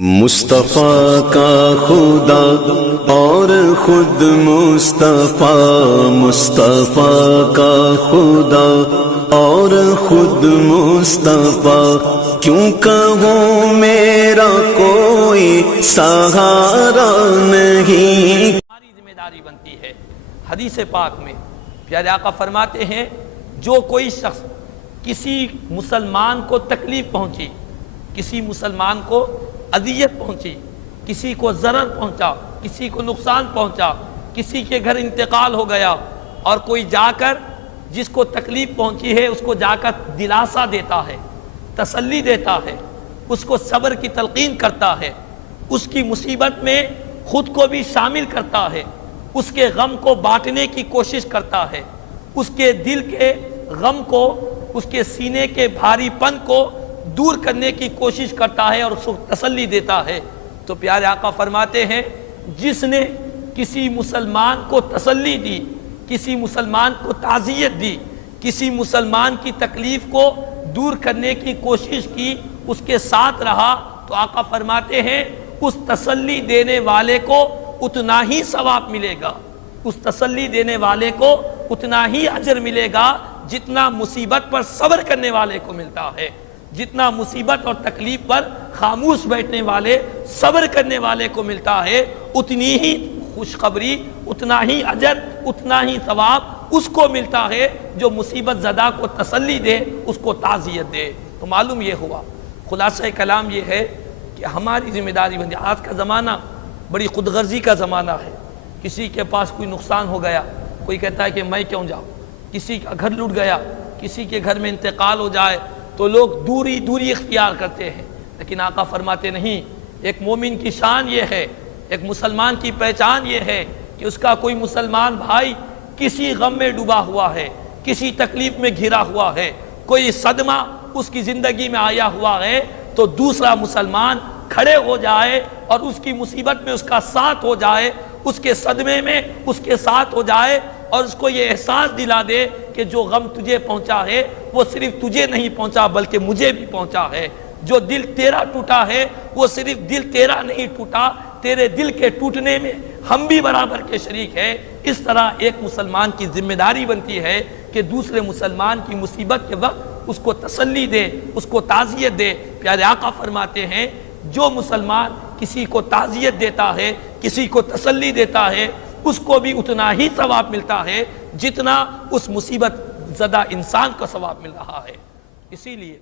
مصطفیٰ کا خدا اور خود مصطفیٰ، مصطفیٰ کا خدا اور خود مصطفیٰ، کیوں کہوں میرا کوئی سہارا نہیں۔ ہماری ذمہ داری بنتی ہے۔ حدیث پاک میں پیارے آقا فرماتے ہیں جو کوئی شخص کسی مسلمان کو تکلیف پہنچی، کسی مسلمان کو اذیت پہنچی، کسی کو ضرر پہنچا، کسی کو نقصان پہنچا، کسی کے گھر انتقال ہو گیا، اور کوئی جا کر جس کو تکلیف پہنچی ہے اس کو جا کر دلاسا دیتا ہے، تسلی دیتا ہے، اس کو صبر کی تلقین کرتا ہے، اس کی مصیبت میں خود کو بھی شامل کرتا ہے، اس کے غم کو بانٹنے کی کوشش کرتا ہے، اس کے دل کے غم کو، اس کے سینے کے بھاری پن کو دور کرنے کی کوشش کرتا ہے اور اس کو تسلی دیتا ہے، تو پیارے آقا فرماتے ہیں جس نے کسی مسلمان کو تسلی دی، کسی مسلمان کو تعزیت دی، کسی مسلمان کی تکلیف کو دور کرنے کی کوشش کی، اس کے ساتھ رہا، تو آقا فرماتے ہیں اس تسلی دینے والے کو اتنا ہی ثواب ملے گا، اس تسلی دینے والے کو اتنا ہی اجر ملے گا جتنا مصیبت پر صبر کرنے والے کو ملتا ہے، جتنا مصیبت اور تکلیف پر خاموش بیٹھنے والے، صبر کرنے والے کو ملتا ہے، اتنی ہی خوشخبری، اتنا ہی اجر، اتنا ہی ثواب اس کو ملتا ہے جو مصیبت زدہ کو تسلی دے، اس کو تعزیت دے۔ تو معلوم یہ ہوا، خلاصہ کلام یہ ہے کہ ہماری ذمہ داری بندی۔ آج کا زمانہ بڑی خود غرضی کا زمانہ ہے، کسی کے پاس کوئی نقصان ہو گیا، کوئی کہتا ہے کہ میں کیوں جاؤں، کسی کا گھر لوٹ گیا، کسی کے گھر میں انتقال ہو جائے تو لوگ دوری اختیار کرتے ہیں، لیکن آقا فرماتے نہیں، ایک مومن کی شان یہ ہے، ایک مسلمان کی پہچان یہ ہے کہ اس کا کوئی مسلمان بھائی کسی غم میں ڈوبا ہوا ہے، کسی تکلیف میں گھرا ہوا ہے، کوئی صدمہ اس کی زندگی میں آیا ہوا ہے، تو دوسرا مسلمان کھڑے ہو جائے اور اس کی مصیبت میں اس کا ساتھ ہو جائے، اس کے صدمے میں اس کے ساتھ ہو جائے، اور اس کو یہ احساس دلا دے کہ جو غم تجھے پہنچا ہے وہ صرف تجھے نہیں پہنچا بلکہ مجھے بھی پہنچا ہے، جو دل تیرا ٹوٹا ہے وہ صرف دل تیرا نہیں ٹوٹا، تیرے دل کے ٹوٹنے میں ہم بھی برابر کے شریک ہیں۔ اس طرح ایک مسلمان کی ذمہ داری بنتی ہے کہ دوسرے مسلمان کی مصیبت کے وقت اس کو تسلی دے، اس کو تعزیت دے۔ پیارے آقا فرماتے ہیں جو مسلمان کسی کو تعزیت دیتا ہے، کسی کو تسلی دیتا ہے، اس کو بھی اتنا ہی ثواب ملتا ہے جتنا اس مصیبت زدہ انسان کو ثواب مل رہا ہے۔ اسی لیے